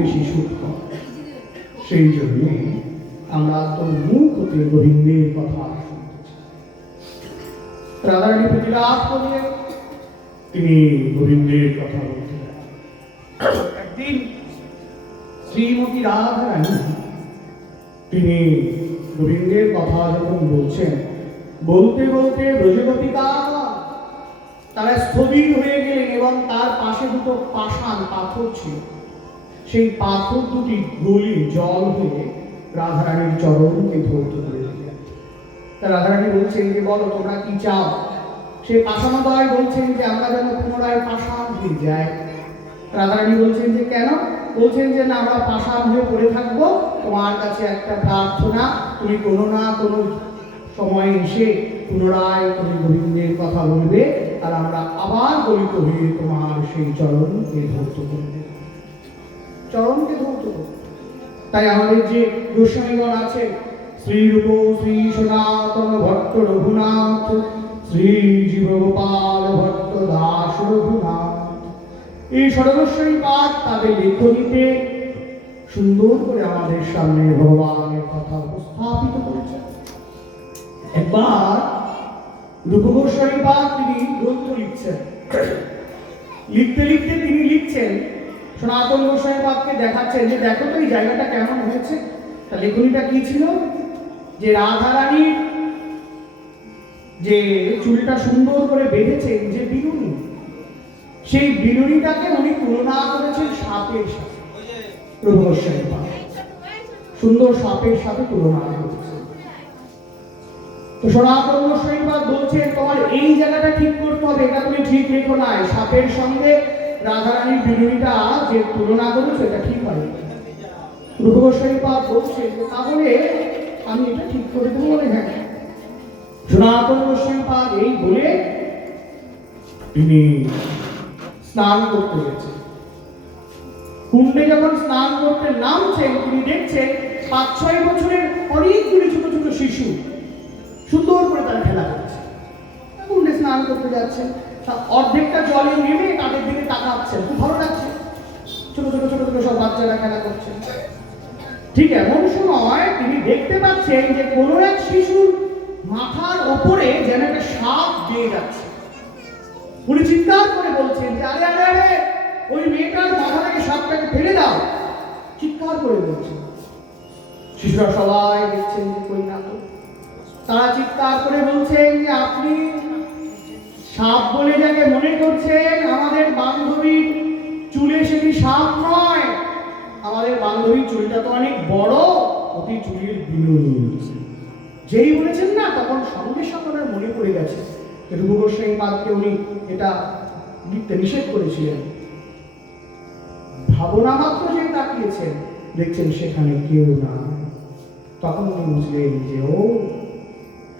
বেশি সূক্ষ্ম। সেই জন্য আমরা তো মুখ হতে গোবিন্দের কথা শুনতেছি। রাধারানী প্রতিলাভ করলেন, তিনি গোবিন্দের কথা বলছিলেন। একদিন শ্রীমতী রাধারানী তিনি গোবিন্দের কথা যখন বলছেন, বলতে বলতে ব্রজগোপিকা তারা স্থবির হয়ে গেলেন এবং তার পাশে দুটো পাষাণ পাথর ছিল। সেই পাথর দুটি গলি জল হয়ে রাধারানীর চরণকে ধৌত করে দিলেন। তা রাধারানী বলছেন যে, বলো তোমরা কি চাও? সেই পাষাণদ্বয় বলছেন যে, আমরা যেন পুনরায় পাষাণ হয়ে যাই। রাধারানী বলছেন যে, কেন? বলছেন যে, না, আমরা পাষাণ হয়ে পড়ে থাকবো, তোমার কাছে একটা প্রার্থনা, তুমি কোনো না কোনো সময় এসে পুনরায় তুমি গোবিন্দের কথা বলবে, আর আমরা আবার গলিত হয়ে তোমার সেই চরণকে ধৌত করবে, চরণকে ধৌত করবে। তাই আমাদের যে গোস্বামীগণ আছে, শ্রীরূপ শ্রী সনাতন ভট্ট রঘুনাথ, শ্রী জীব গোপাল ভট্ট দাস রঘুনাথ, এই ষড়গোস্বামী পাঠ তাদের লেখনীতে সুন্দর করে আমাদের সামনে ভগবানের কথা উপস্থাপিত করেছে। একবার রূপ গোস্বামী পাঠ তিনি গ্রন্থ লিখছেন, লিখতে লিখতে তিনি লিখছেন, সনাতন গোস্বামী পাঠকে দেখাচ্ছেন যে, দেখো তো এই জায়গাটা কেমন হয়েছে। তা লেখনীটা কি ছিল? যে রাধারানীর যে চুলটা সুন্দর করে বেঁধেছেন, যে বিনুনি, সেই বিনুনিটাকে উনি তুলনা করেছেন সাপের সাথে। রূপ গোস্বামী পাঠ সুন্দর সাপের সাথে তুলনা করেছে। তো সনাতন গোস্বামী পাঠ বলছেন, তোমার এই জায়গাটা ঠিক করতে হবে, এটা তুমি ঠিক রেখো নাই, সাপের সঙ্গে রাধারানীর বিনুনিটা যে তুলনা করেছো এটা ঠিক হয়। রূপ গোস্বামী পাঠ বলছে, তাহলে আমি এটা ঠিক করে দেবো বলে। হ্যাঁ, সনাতন গোস্বামী পাঠ এই বলে তিনি স্নান করতে গেছেন। কুণ্ডে যখন স্নান করতে নামছেন, তিনি দেখছেন 5-6 বছরের অনেকগুলি ছোট ছোট শিশু সুন্দর করে তারা খেলা করছে। কুণ্ডে স্নান করতে যাচ্ছেন, অর্ধেকটা জলে নেমে তাদের দিকে তাকাচ্ছেন, খুব ভালো লাগছে। ছোট ছোট ছোট ছোট সব বাচ্চারা খেলা করছে। ঠিক এমন সময় তিনি দেখতে পাচ্ছেন যে কোনো এক শিশুর মাথার ওপরে যেন একটা সাপ বেয়ে যাচ্ছে। উনি চিৎকার করে বলছেন যে, আরে আরে আরে, ওই মেয়েটার মাথা থেকে সাপটাকে ফেলে দাও, চিৎকার করে বলছেন। শিশুরা সবাই দেখছেন যে কই না, তো তারা চিৎকার করে বলছেন যে, আপনি সাপ বলে যাকে মনে করছেন, আমাদের বান্ধবীর চুলে সেটি সাপ নয়, আমাদের বান্ধবীর চুলটা তো অনেক বড়, অতি চুলের বিনুনি। যেই বলেছেন না, তখন সঙ্গে সঙ্গে মনে পড়ে গেছে রূপ গোস্বামী পাঠকে উনি এটা লিখতে নিষেধ করেছিলেন। ভাবনা মাত্র যে তাকিয়েছেন, দেখছেন সেখানে কেউ না। তখন উনি বুঝলেন যে, ও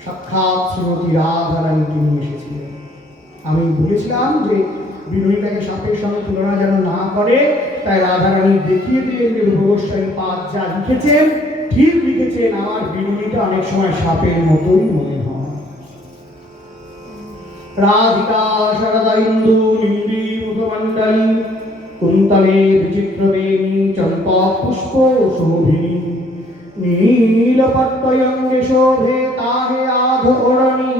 সাক্ষাৎ শ্রীমতী রাধারানী তিনি এসেছিলেন। আমি বলেছিলাম যে বিনুনিটাকে সাপের সঙ্গে তুলনা যেন না করে, তাই রাধারানী দেখিয়ে দিলেন যে রূপ গোস্বামী পাঠ যা লিখেছেন ঠিক লিখেছেন, আমার বিনুনিটা অনেক সময় সাপের মতোই মনে হয়। রাধিকা শারদা ইন্দু নিন্দি মুখমণ্ডলী, কুন্তলে বিচিত্র বেণী চম্পা পুষ্প শোভিনী, নীলপট্টয়ঙ্গে শোভে তাহে আধোরণী,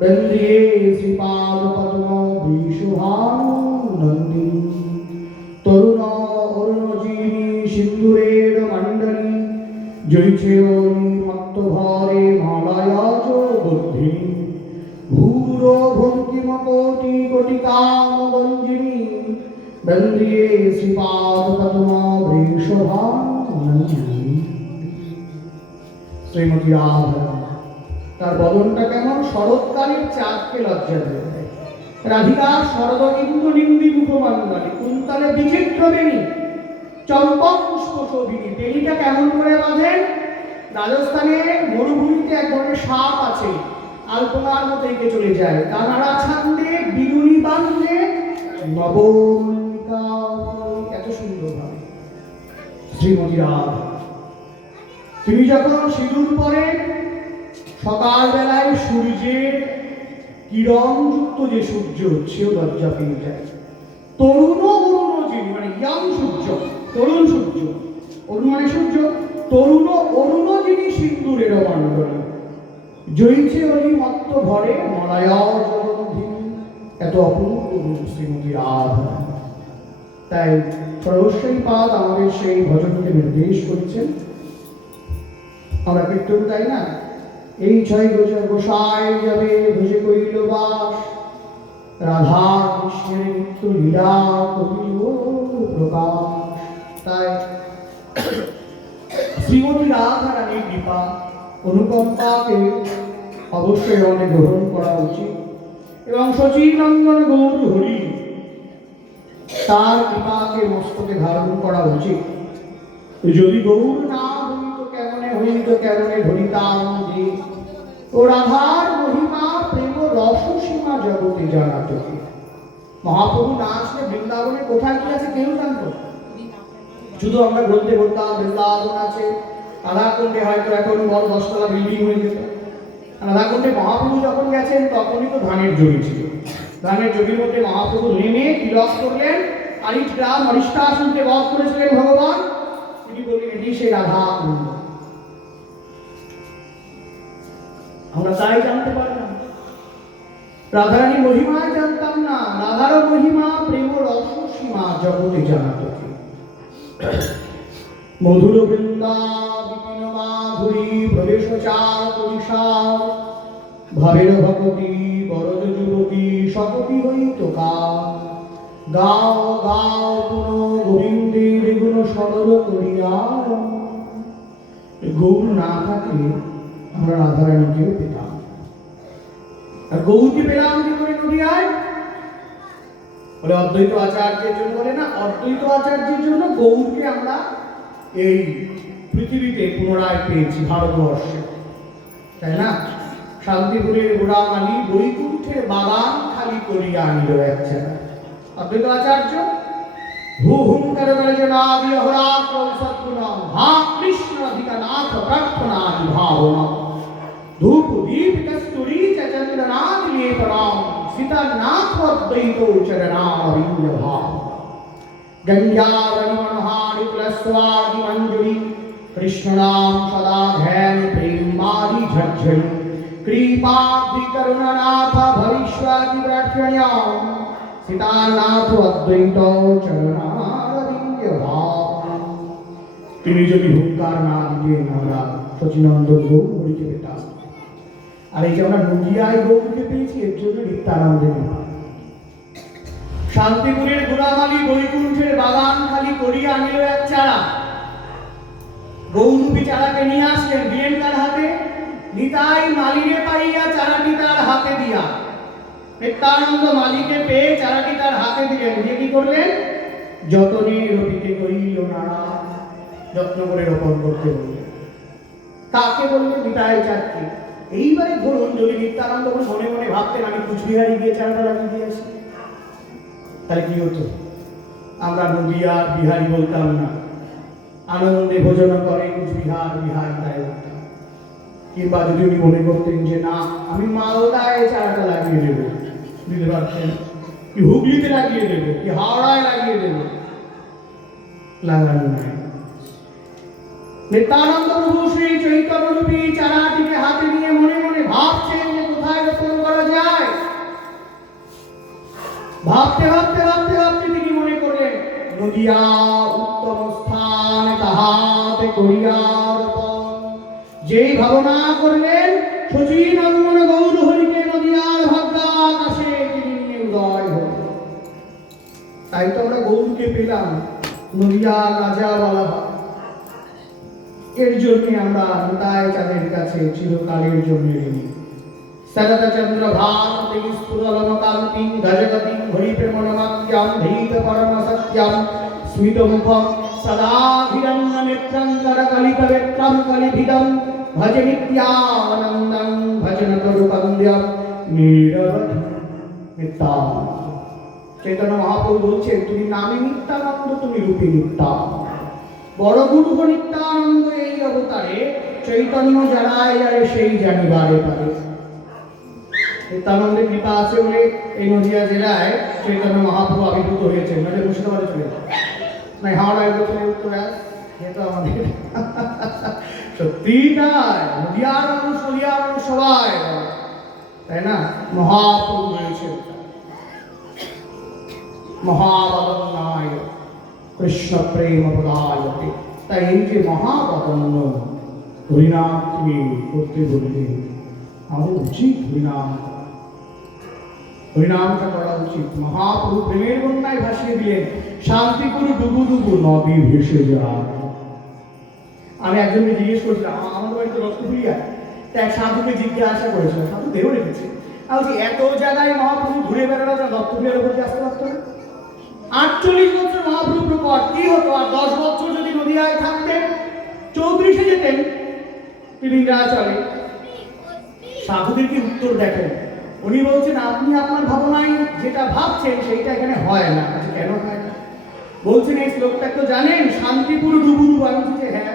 বন্দিয়ে শ্রীপাদ পদ্ম বিশুভানন্দিনী, তরুণ অরুণজীনী সিন্দুরের মণ্ডলী, জয়ছে মত্ত ভরে মালায়াচ বুদ্ধিনী, ভূর ভঙ্কিম কোটি কোটি কামগঞ্জিনী, বন্দিয়ে শ্রীপাদ পদ্ম বৃষভানন্দিনী। শ্রীমতী রাধারানী, তার বদনটা কেমন শরৎকালের চাঁদকে লজ্জা দেয়। রাধিকা শরদ ইন্দু নিন্দি মুখমণ্ডলী, কুন্তলে বিচিত্র বেণী চম্পক পুষ্প শোভিনী। বেণীটা কেমন করে বাঁধেন? রাজস্থানে মরুভূমিতে এক ধরনের সাপ আছে, আলপনার মতো এঁকে চলে যায়, কানাড়া ছান্দে বিনুনি বাঁধলে নবমল্লিকা, এত সুন্দর ভাবে শ্রীমতী রাধা। তিনি যখন সিঁদুর পরেন, সকালবেলায় সূর্যের কিরণযুক্ত যে সূর্য, সেও লজ্জা পেয়ে যায়। তরুণ অরুণ যিনি, মানে ইয়াং সূর্য, তরুণ সূর্য, অরুণ মানে সূর্য। তরুণ অরুণ যিনি সিন্দুরের মণ্ডলী, জয়িছে অলি মত্ত ঘরে মলয়া জগন্ধি। এত অপূর্ব রূপ শ্রীমতী রাধা। তাই প্রহস্যই পাদ আমাদের সেই ভজনকে নির্দেশ করছেন। আমরা কীর্তন তাই না, এই ছয় গোচর গোসাই যাবে ভুজে কইল বাস, রাধা কৃষ্ণের নিত্য লীলা করিল প্রকাশ। তাই শ্রীমতী রাধা রানীর কৃপা অনুকম্পাকে অবশ্যই আমাদের গ্রহণ করা উচিত এবং সচিনন্দন গৌর হরি তার কৃপাকে মস্তকে ধারণ করা উচিত। যদি গৌর না হইত কেমনে ধরিতাম যে, ও রাধার মহিমা প্রেম রস সীমা জগতে জানা তোকে। মহাপ্রভু না আসলে বৃন্দাবনে কোথায় কি আছে কেউ জানতো? শুধু আমরা গ্রন্থে বলতাম বৃন্দাবন আছে, রাধাকুণ্ডে হয়তো এখন বড় 10 তলা বিল্ডিং হয়ে যেত। রাধাকুণ্ডে মহাপ্রভু যখন গেছেন তখনই তো ধানের জমি ছিল। ধানের জমির মধ্যে মহাপ্রভু নেমে তিলক করলেন, আরিট গ্রাম অরিষ্টাসনকে বধ করেছিলেন ভগবান। তিনি বললেন এটি সেই রাধা কুণ্ড। আমরা তাই জানতে পারলাম, রাধারানী মহিমায় জানতাম না। রাধার মহিমা প্রেম রস সীমা জগতে জানা তোকে। মধুর বৃন্দা বিপিন মাধুরী প্রবেশ চার পরিষার, ভাবের ভগবতী বরজ যুবতী শতী হইত কার। গাও গাও পুন গোবিন্দের গুণ সরল করিয়া। গৌর না থাকলে আমরা রাধারানীকেও পেতাম। আর গৌরকে পেলাম কি করে নদিয়ায়? বলে অদ্বৈত আচার্যের জন্য, বলে না অদ্বৈত আচার্যের জন্য গৌরকে আমরা এই পৃথিবীতে পুনরায় পেয়েছি, ভারতবর্ষে, তাই না? শান্তিপুরের গোড়ামালি বৈকুণ্ঠের বাগান খালি করিয়া আনিল একচারা। অদ্বৈত আচার্য ভূ হুঙ্কার গর্জনাদি অহরাত্র সদ্গুণম হা কৃষ্ণ অধিকানাথ প্রার্থনাদি ভাবনা। ধূপ দীপ কস্তুরী চন্দ্রনাথ লেপনাম সীতানাথ অদ্বৈত চরণারবিন্দ ভাব। গঙ্গাবলি মনোহারি তুলস্বাদি মঞ্জুরি, কৃষ্ণ নাম সদা ধ্যান প্রেম মারি ঝরঝরি। কৃপাব্ধি করুণানাথ ভবিষ্যতি প্রার্থনীয়াম, সীতানাথ অদ্বৈত চরণারবিন্দ ভাব। তিনি যদি হুঙ্কার না দিতেন আমরা সচিনন্দন গৌরকে পেতাম। আর এই যে আমরা নদিয়ায় গৌরকে পেয়েছি এর জন্য নিত্যানন্দের কৃপা। শান্তিপুরের গোড়ামালি বৈকুণ্ঠের বাগান খালি করিয়া আনিল এক চারা। গৌরূপী চারাকে নিয়ে আসলেন, দিলেন তার হাতে। নিতাই মালিকে পাইয়া চারাটি তার হাতে দিয়া, নিত্যানন্দ মালিকে পেয়ে চারাটি তার হাতে দিলেন। দিয়ে কি করলেন? যতনে রবিকে করিল নাড়া, যত্ন করে রোপণ করতে বললেন। কাকে বললেন? নিতাই চারকে। এইবারে ধরুন যদি নিত্যানন্দ মনে মনে ভাবতেন আমি কুচবিহারি গিয়ে চারাটা লাগিয়ে দিয়ে আসি, তাহলে কি হতো? আমরা নদিয়া বিহারি বলতাম না, আনন্দে ভোজন করে কুচবিহার বিহারি তাই বলতাম। কিংবা যদি উনি মনে করতেন যে না আমি মালদায় চারাটা লাগিয়ে দেবো, দিতে পারতেন। কি হুগলিতে লাগিয়ে দেবো, কি হাওড়ায় লাগিয়ে দেবো, লাগানো নাই। নিত্যানন্দ প্রভু শ্রী চৈতন্যরূপী চারাটিকে হাতে নিয়ে মনে মনে ভাবছেন যে কোথায় রোপণ করা যায়। ভাবতে ভাবতে ভাবতে ভাবতে তিনি মনে করলেন নদিয়া উত্তম স্থান, তাহাতে করিয়া রোপণ। যেই ভাবনা করলেন সচিনন্দন গৌর হরিকে নদিয়ার ভাগ্যাকাশে তিনি নিয়ে উদয় হলেন। তাই তো আমরা গৌরকে পেলাম, নদিয়া রাজা বলা হয়। এর জন্য আমরা নিতাই চাঁদের কাছে চিরকালের জন্য ঋণী। শরৎ চন্দ্র ভান্তি স্ফুরলমকান্তি গজগতি হরিপ্রেমনমাক্যাম ধীত পরম সত্যম স্মিতমুখম সদা হিরণ্য নেত্রং করকলিতবেত্রং কলিভিদম ভজ নিত্যানন্দং ভজন তরুপন্দ্যম নিরবধি নিত্যানন্দ। চৈতন্য মহাপ্রভু বলছেন তুমি নামে নিত্যানন্দ, তুমি রূপে নিত্যানন্দ। বড় গুরু নিত্যানন্দ এই অবতারে চৈতন্য জানায় যায় সেই জানিবারে পারে। নিত্যানন্দের কৃপা আছে বলে এই নদিয়া জেলায় চৈতন্য মহাপ্রভু আবির্ভূত হয়েছেন, নইলে মুর্শিদাবাদে চলে না হাওড়ায় বলতে উত্তর এটা আমাদের সত্যি তাই নদিয়ার মানুষ সবাই তাই না মহাপ্রভু রয়েছে মহাবদন্নায় কৃষ্ণ প্রেম প্রদায়তে তাই এই যে মহাবদন্ন হরিনাম তুমি করতে বললেন আমাদের উচিত হরিনামটা করা উচিত। মহাপ্রভু প্রেমের বন্যায় ভাসিয়ে দিলেন শান্তিপুর ডুবু ডুবু নদী ভেসে যায়। আমি একজনকে জিজ্ঞেস করছিলাম আমাদের বাড়িতে রক্তপুরিয়া তাই সাধুকে জিজ্ঞাসা করেছিল সাধু দেহ রেখেছে আমি এত জায়গায় মহাপ্রভু ঘুরে বেড়ানো রক্তপুরিয়ার উপর আসতে পারতো না 48 বছর মহাপ্রভু প্রকট কি হতো আর 10 বছর যদি নদিয়ায় থাকতেন 34-এ যেতেন তিনি চলে সাধুদেরকে উত্তর দেখেন উনি বলছেন আপনি আপনার ভাবনায় যেটা ভাবছেন সেইটা এখানে হয় না কেন হয় না বলছেন এই শ্লোকটা তো জানেন শান্তিপুর ডুবু ডুবু আমি বলছি হ্যাঁ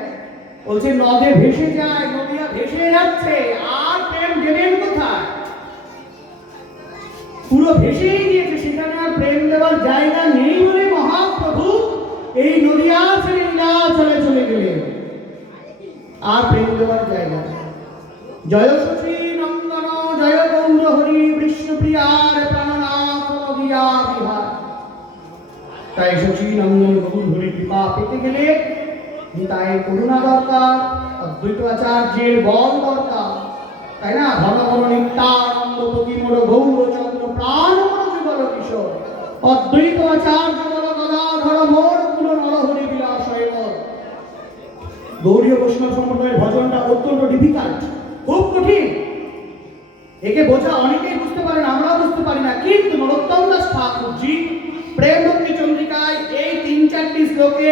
বলছে নদে ভেসে যায় নদিয়া ভেসে যাচ্ছে আর প্রেম দেবেন কোথায় পুরো ভেসেই গিয়েছে সেখানে আর প্রেম দেওয়ার জায়গা নেই বলে মহাপ্রভু এই নদিয়া ছেড়ে নীলাচলে চলে গেলেন আর প্রেম দেওয়ার জায়গা জয় শশী নন্দন জয় গৌর হরি বিষ্ণুপ্রিয়ার প্রাণনাথ নদিয়া বিহার তাই শশী নন্দন গৌর হরি কৃপা পেতে গেলে তাই করুণা দরকার অদ্বৈত আচার্যের বল দরকার তাই না ঘন ঘন নিত্যানন্দ প্রতিমোর গৌরচন্দ্র প্রাণ যুগল কিশোর অদ্বৈত আচার্য বল গদাধর মোর কুল নরহরি বিলাসয় মোর গৌরীয় বৈষ্ণব সম্প্রদায়ের ভজনটা অত্যন্ত ডিফিকাল্ট খুব কঠিন একে বোঝা অনেকেই বুঝতে পারেন আমরাও বুঝতে পারি না কিন্তু নরোত্তম দাস ঠাকুরজি প্রেম ভক্তি চন্দ্রিকায় এই 3-4টি শ্লোকে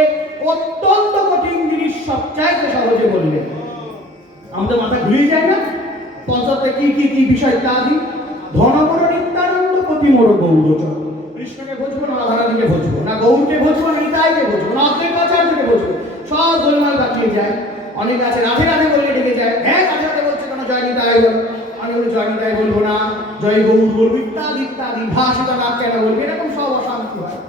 অত্যন্ত কঠিন জিনিস সবচাইতে সহজে বললেন আমাদের মাথা ঘুরিয়ে যায় না পঞ্চতে কি বিষয় ইত্যাদি ধনবর নিত্যানন্দ প্রতিমোর গৌরচন্দ্র কৃষ্ণকে বুঝবো না রাধারানীকে বুঝবো না গৌরকে বুঝবো না নিতাইকে বুঝবো না অদ্বৈত আচার্যকে বুঝবো সব গোলমাল কাটিয়ে যায় অনেক আছে রাধে রাধে বলে ডেকে যায় হ্যাঁ রাধে রাধে বলছে কেন জয় নিতাই বল আমি বলি জয় নিতাই বলবো না জয় গৌর বলবো ইত্যাদি ইত্যাদি ভাষিত নাম কেন বলবো এরকম সব অশান্তি হয়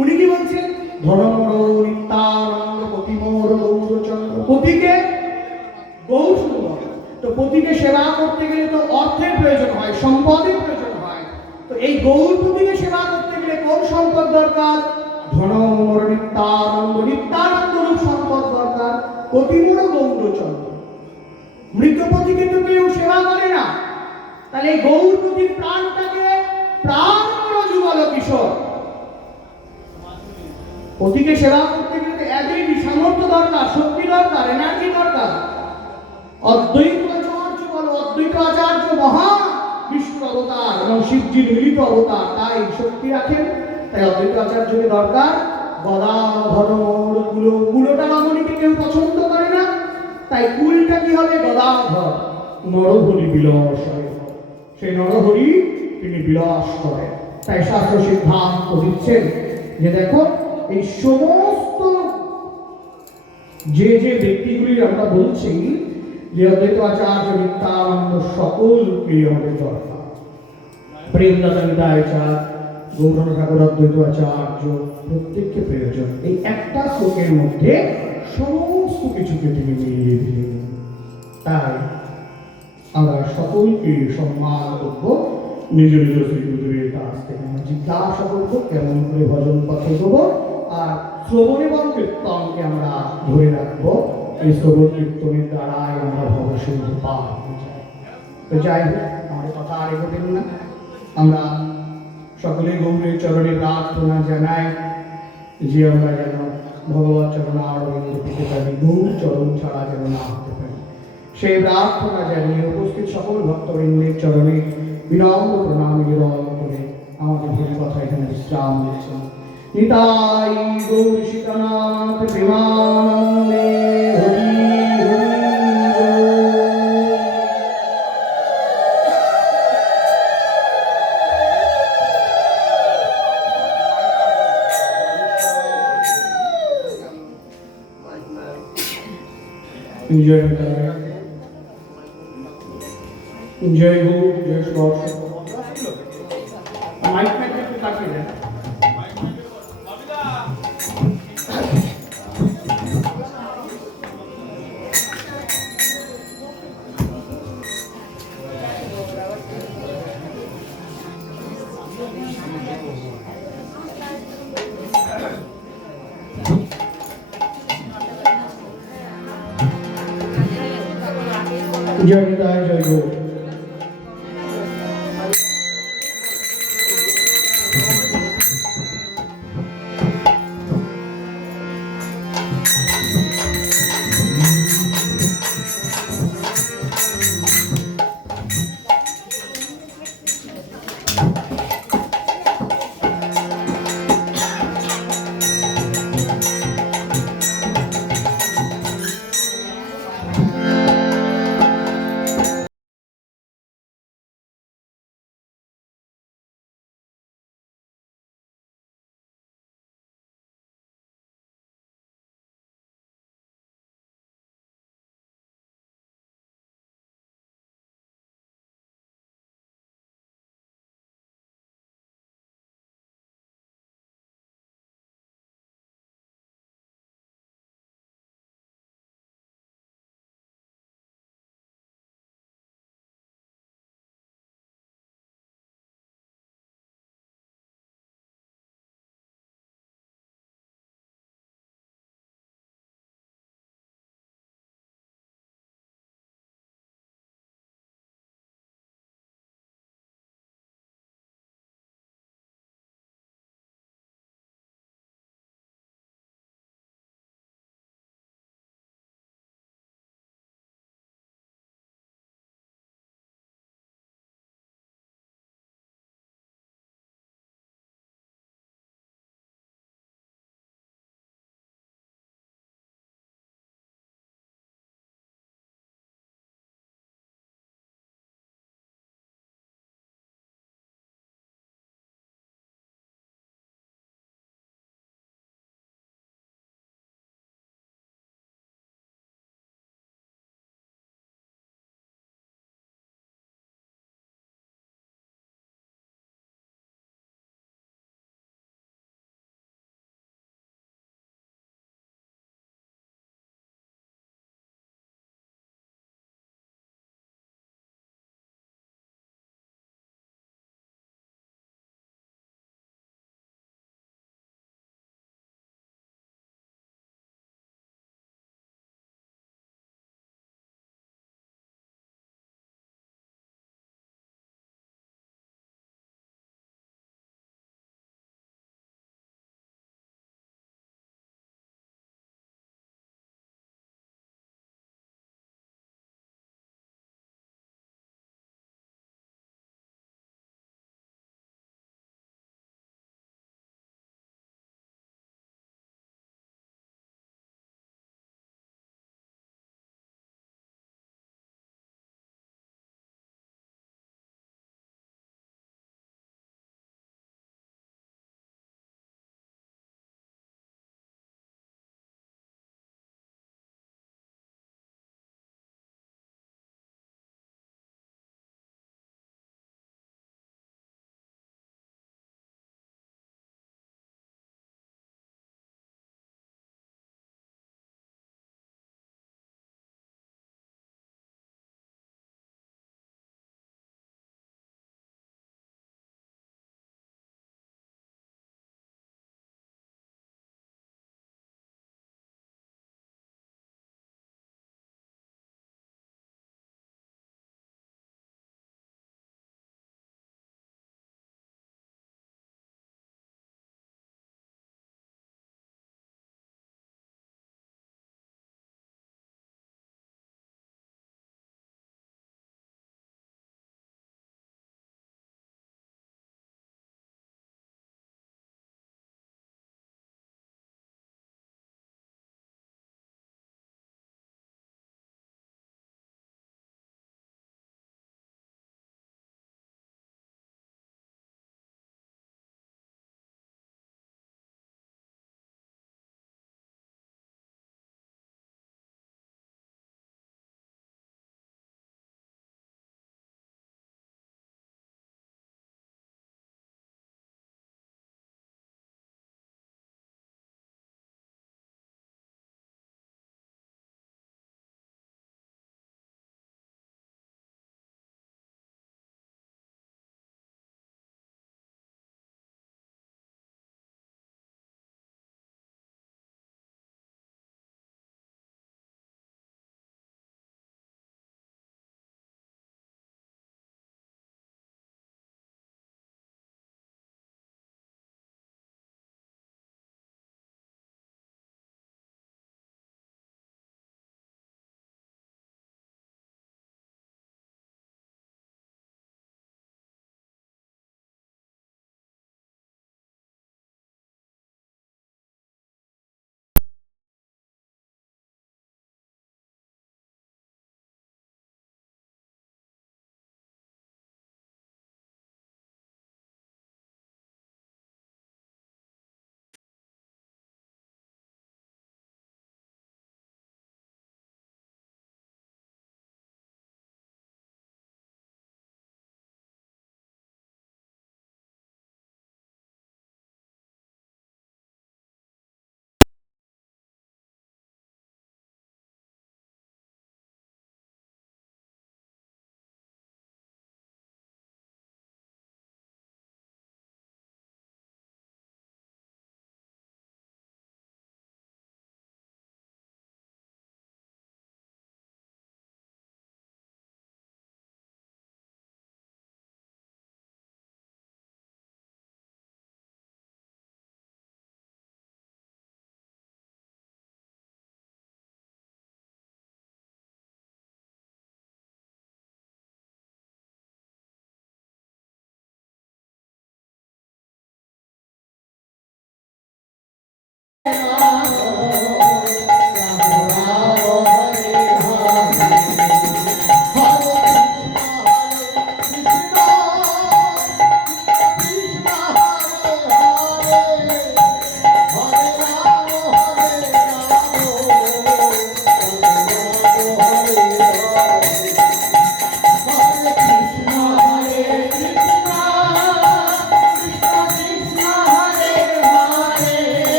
উনি কি বলছেন ধনমর নিত্যানন্দ প্রতিমোর গৌরচন্দ্র পতিকে গৌর শুধু তো পতিকে সেবা করতে গেলে তো অর্থের প্রয়োজন হয় সম্পদের প্রয়োজন হয় তো এই গৌর পতিকে সেবা করতে গেলে কোন সম্পদ দরকার ধনমর নিত্যানন্দ রূপ সম্পদ দরকার প্রতিমোর গৌরচন্দ্র মৃতপতিকে তো কেউ সেবা করে না তাহলে এই গৌর পতির প্রাণটাকে প্রাণ যুগল কিশোর পতিকে সেবা করতে গেলে এদেরই সামর্থ্য দরকার শক্তি দরকার এনার্জি দরকার অদ্বৈত আচার্য বলো অদ্বৈত আচার্য মহা বিষ্ণু অবতার এবং শিবজির মিলিত অবতার তাই শক্তি রাখেন তাই অদ্বৈত আচার্যকে দরকার গদাধর কুলোটা রমণীকে কেউ পছন্দ করে না তাই কুলটা কি হবে গদাধর নরহরি বিলাস সেই নরহরি তিনি বিলাস করেন তাই শাস্ত্র সিদ্ধান্ত দিচ্ছেন যে দেখো এই সমস্ত যে ব্যক্তিগুলি আমরা বলছি যে অদ্বৈত আচার্য নিত্যানন্দ সকলকে আমাদের দরকার প্রেমদাতা নিতায়াচার্য গৌর ঠাকুর অদ্বৈত আচার্য প্রত্যেককে প্রয়োজন এই একটা শ্লোকের মধ্যে সমস্ত কিছুকে তিনি মিলিয়ে দিলেন তাই আমরা সকলকে সম্মান করব নিজ নিজ শ্রী গুরুদেবের কাছ থেকে আমরা জিজ্ঞাসা করবো কেমন করে ভজন পথে দেবো আর শ্রবণ এবং কীর্তনকে আমরা ধরে রাখবো এই শ্রবণ কীর্তনের দ্বারাই আমরা ভবসিন্ধু পার হয়ে যাই তো যাই হোক আমাদের কথা আর এগোবেন না আমরা সকলে গৌরের চরণে প্রার্থনা জানাই যে আমরা যেন ভগবত চরণ আরবিন্দ পেতে পারি গৌর চরণ ছাড়া যেন না হতে পারি সেই প্রার্থনা জানিয়ে উপস্থিত সকল ভক্তবৃন্দের চরণে বিনম্র প্রণাম নিবেদন করে আমাদের হরি কথা এখানে বিশ্রাম দিচ্ছেন নিতাই গৌর সীতানাথ প্রেমানন্দে হরি जय हो जय श्लोक माइक में काटिए জয় নিতাই জয় গো।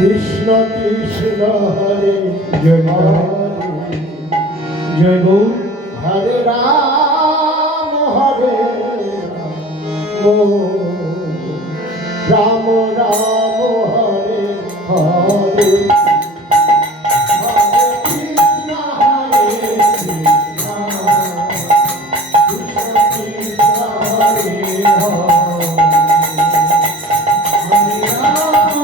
কৃষ্ণ কৃষ্ণ হরে জয় হরে জয় গৌর। হরে রাম হরে রাম রাম রাম হরে হরে হরে কৃষ্ণ হরে কৃষ্ণ কৃষ্ণ কৃষ্ণ হরে হরে হরে রাম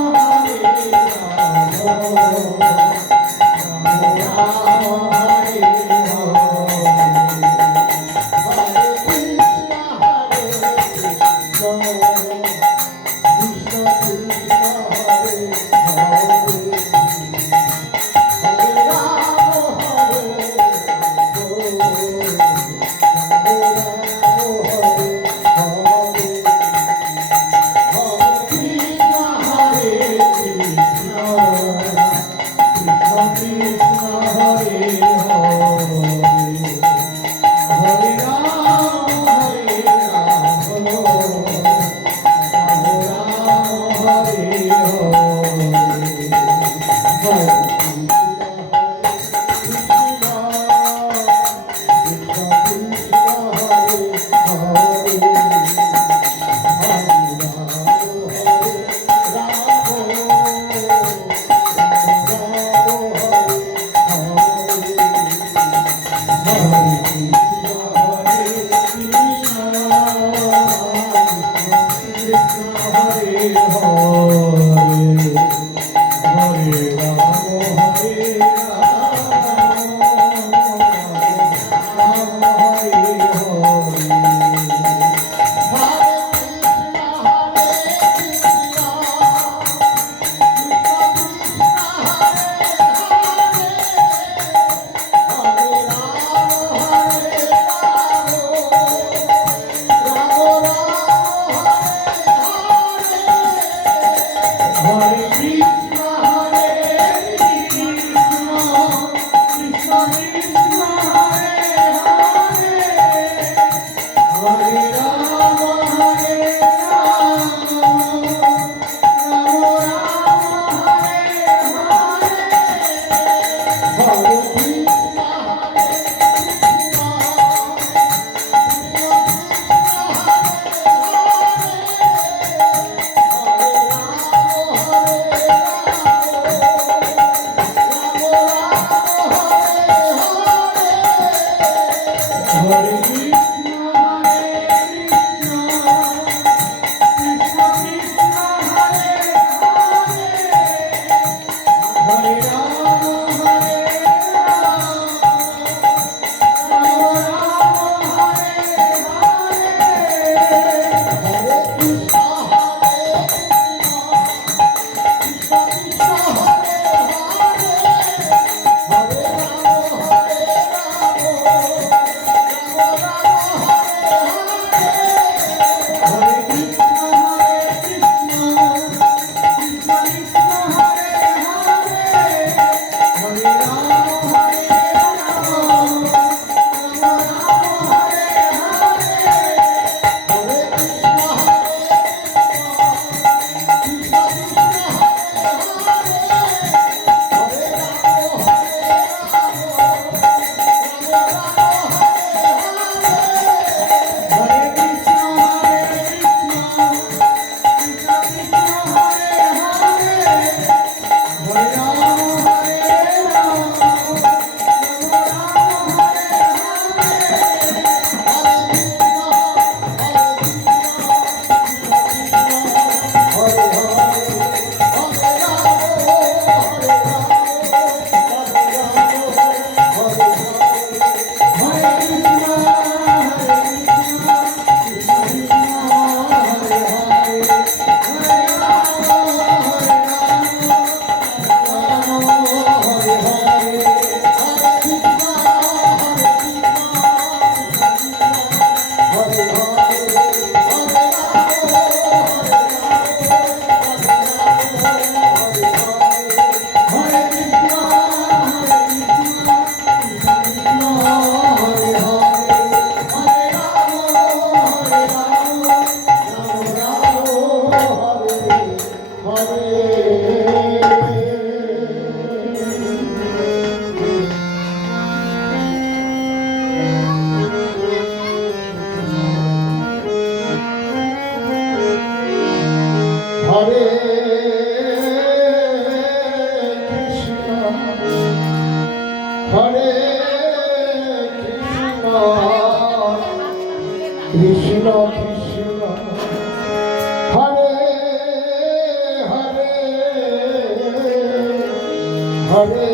হরে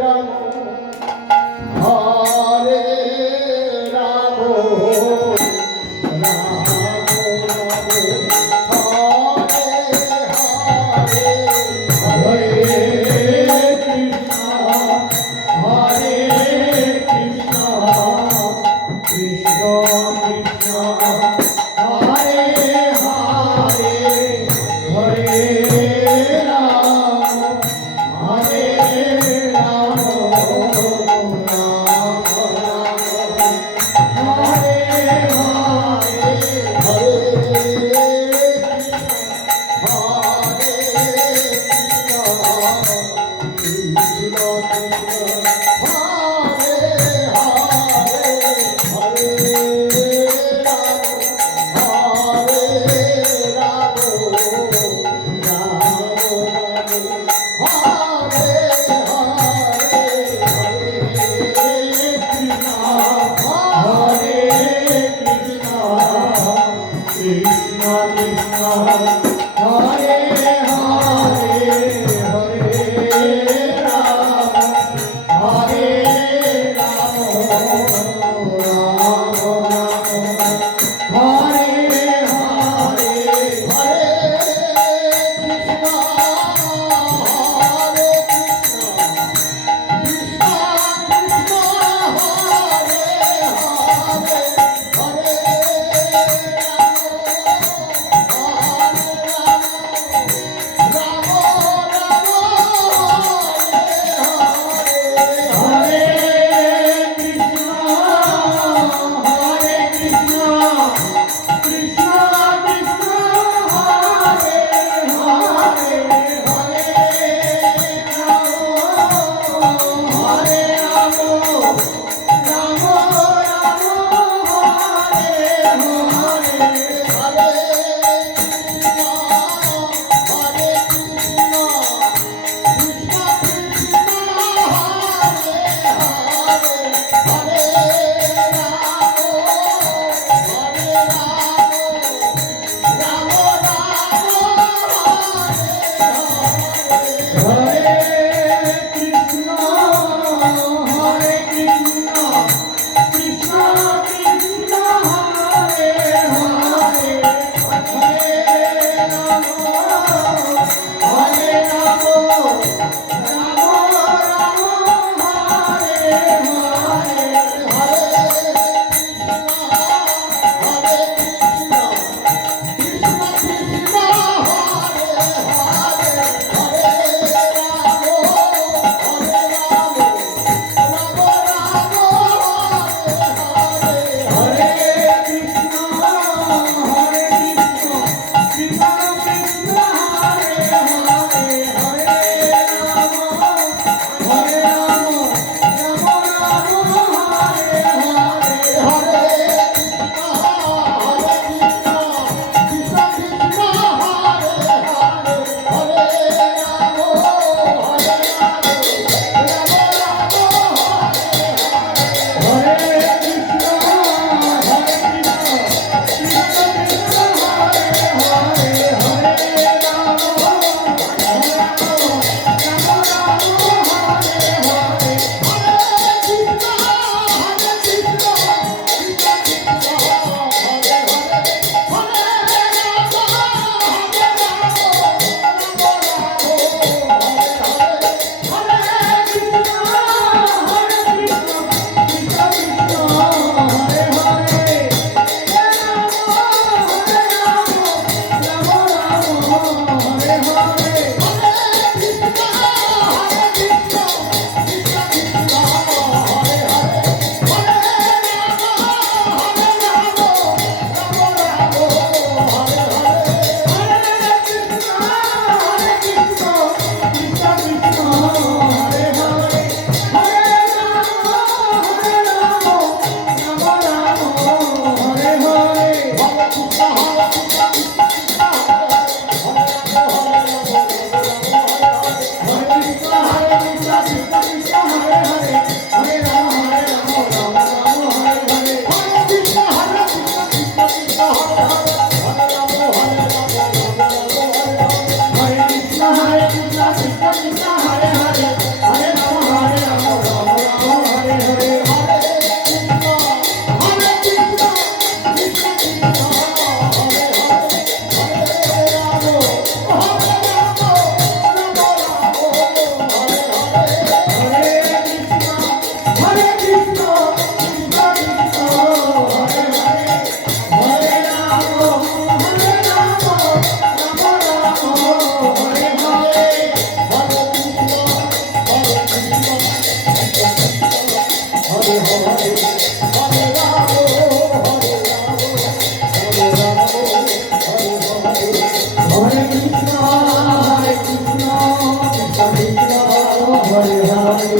রাম হরে রাম রাম রাম হরে হরে হরে কৃষ্ণ হরে কৃষ্ণ কৃষ্ণ কৃষ্ণ হরে হরে হরে রাম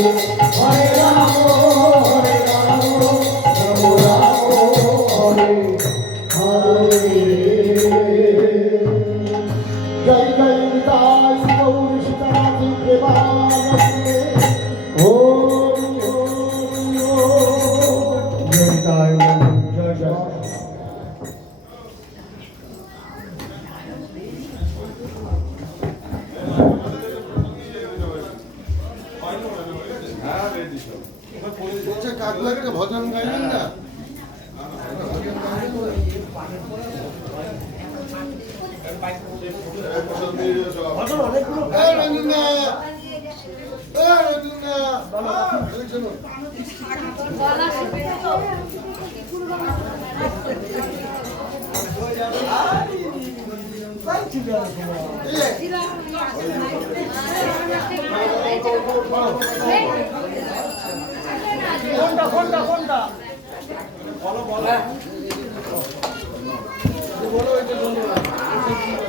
হরে রাম হরে রাম রাম রাম হরে হরে জয় জয় নিতাই গৌর সীতানাথ প্রেমানন্দে হরি হরি জয় নিতাই জয় জয় কাকলাকে ভজন গাইলেন না ভজন অনেকগুলো কোনটা কোনটা কোনটা বলো বলো বলো এটা বলো